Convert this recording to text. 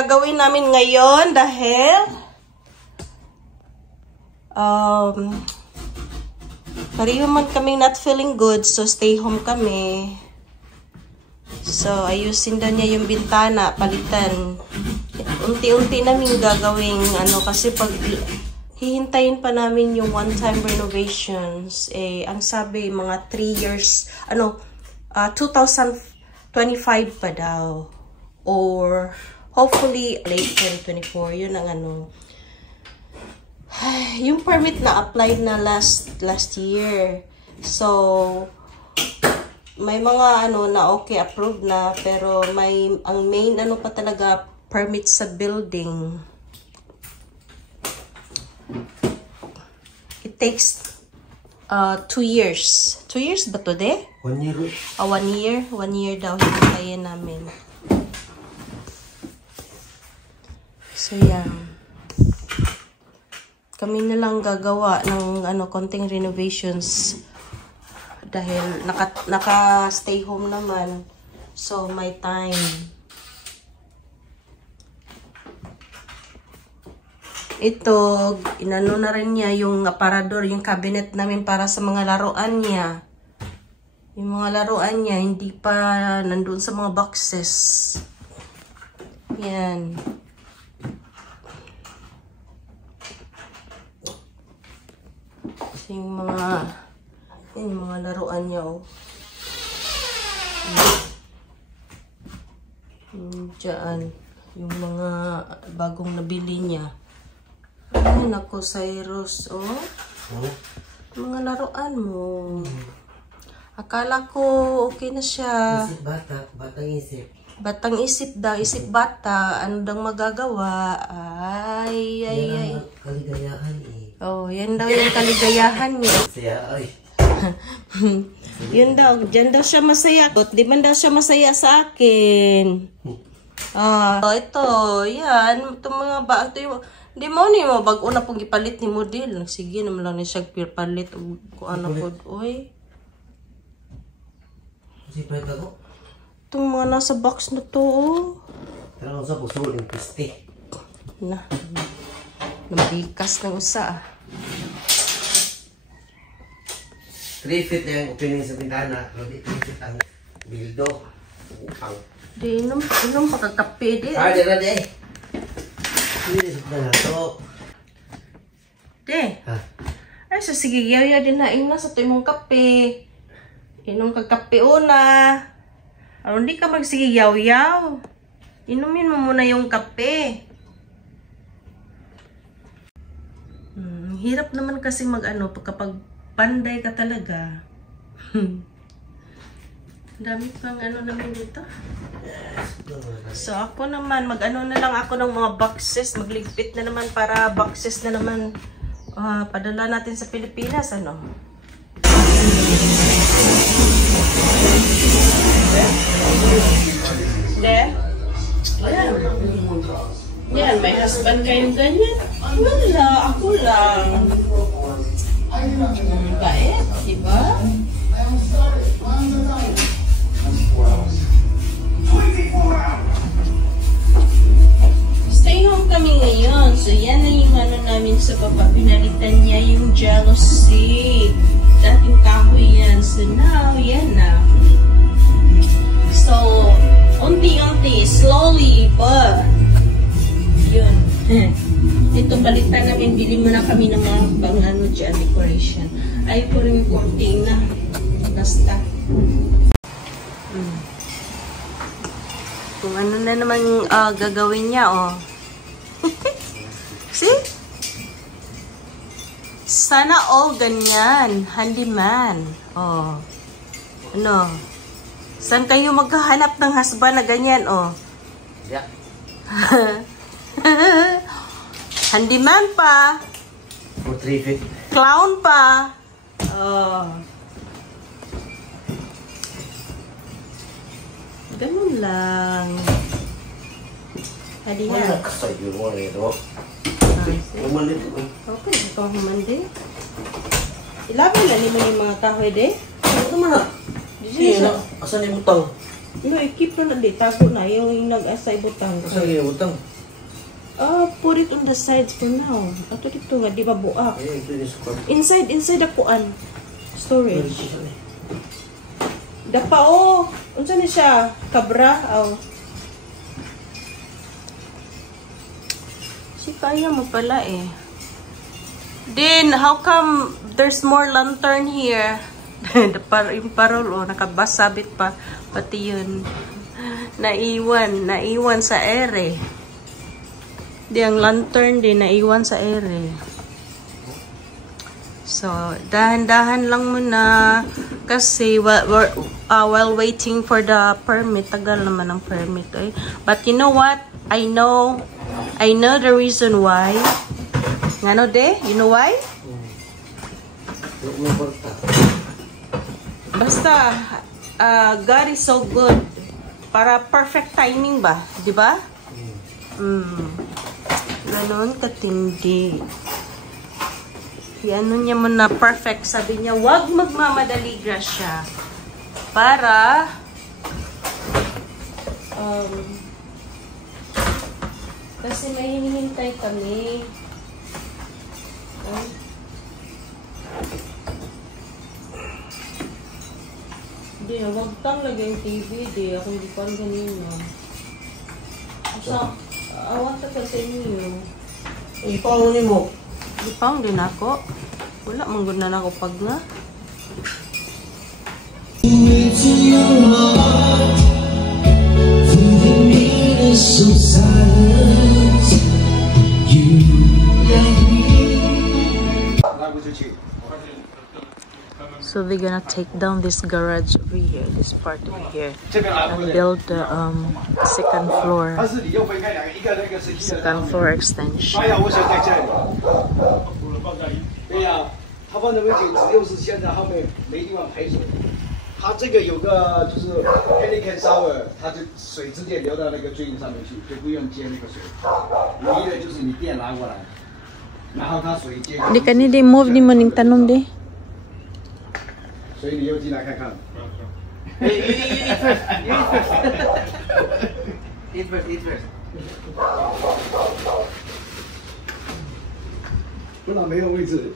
gagawin namin ngayon dahil pareho man kaming not feeling good, so stay home kami. So, ayusin daw niya yung bintana, palitan. Unti-unti namin gagawing kasi pag hihintayin pa namin yung one-time renovations, ang sabi, mga 3 years, 2025 pa daw. Or, hopefully, late 2024, yun ang yung permit na applied na last year. So, may mga na okay, approved na, pero ang main pa talaga, permit sa building. It takes 2 years. 2 years ba to, de? 1 year. 1 year? 1 year daw hintayin namin. So, yan. Kami na lang gagawa ng konting renovations dahil naka-stay home naman. So, may time. Ito, inano na rin niya yung aparador, yung cabinet namin para sa mga laruan niya. Yung mga laruan niya, hindi pa nandun sa mga boxes. Yan. Yung mga laruan niya, oh. Diyan, yung mga bagong nabili niya. Ay, naku, Cyrus, oh. Mga laruan mo. Akala ko okay na siya. Isip bata, batang isip. Batang isip daw, isip bata. Ano daw magagawa? Ay. Yan ang kaligayahan eh. Oh, yan daw yung kaligayahan niya. Siya, ay. Yun daw, dyan daw siya masaya. Di man daw siya masaya sa akin. Ito, yan. Itong mga ba, ito yung, di mo ni mo, bago na pong ipalit ni model. Sige naman lang ni siya palit. Kung ano po, oy. Kasi palit ako. Itong mga nasa box na to, oh. Pero sa puso, yung piste. Na. Nabikas ng usa, 3 feet na yung opening sa bintana. Pero di 3 feet ang bildo. Upang. Di, inom pakakape, di. Di na, di. Hindi na na to. Di. Ay, so sige, yaw-yaw din na ina sa ito mong kape. Inom kag kape una. Ano, hindi ka magsige yaw-yaw. Inumin mo muna yung kape. Hirap naman kasi kapag panday ka talaga. Dami pang namin dito. So ako naman, na lang ako ng mga boxes. Magligpit na naman para boxes na naman padala natin sa Pilipinas, Yan, may husband kayong ganyan. Wala, ako lang. Bait, diba? Stay home kami ngayon. So, yan na yung namin sa baba. Pinalitan niya yung jealousy. Dating kahoy yan. So, now, yan na. So, unti-unti, slowly, but yun. Ito, balitan namin. Bili muna kami ng mga dyan, decoration. Ay, po rin yung konting na. Basta. Kung ano na naman gagawin niya, oh. See? Sana all ganyan. Handyman. Oh. Ano? Saan kayo maghahanap ng husband na ganyan, oh? Yeah. Handyman pa. For 3 feet. Clown pa. Oh. Ganun lang. Hadi na. Wala ka sa'yo mo nito. Humandi ko. Okay, ito humandi. Ilaban na naman yung mga kahoy, de. Ito man na. Sige na. Asan yung butang? No, i-keep na di. Tago na. Yung nag-asay butang. Asa yung utang? Put it on the sides for now. Ato dito nga, di ba buak? Ayun, ito yung squad. Inside akuan. Storage. Dapa unsa ni siya? Kabra? Si kaya mo pala eh. Then, how come there's more lantern here? Yung parol, nakabasabit pa. Pati yun. Naiwan sa ere. Di ang lantern din, naiwan sa ere. So, dahan-dahan lang muna. Kasi, while waiting for the permit, tagal naman ang permit. Eh. But you know what? I know the reason why. Ngano de? You know why? Basta, God is so good. Para perfect timing ba? Di ba? Ganon katindi. Ano niya mo na perfect. Sabi niya, wag magmamadali, Gracia. Para kasi may hinihintay kami. Di, wag tang lagay yung TV. Di, ako hindi pa ganino. So, awan ta sa inyo. Ipaon mo. Ipang din ako. Wala, mangguna na ako pag nga. So they're gonna take down this garage over here, this part over here, and build the second floor extension. 对呀，它放的问题只有是现在后面没地方排水。它这个有个就是 Pelican Shower， 它就水直接流到那个追引上面去，就不用接那个水。唯一的就是你电拿过来，然后它水接。Di ka ni di move ni mo ning tanom di. 所以你又进来看看。Eat first. 不然没有位置。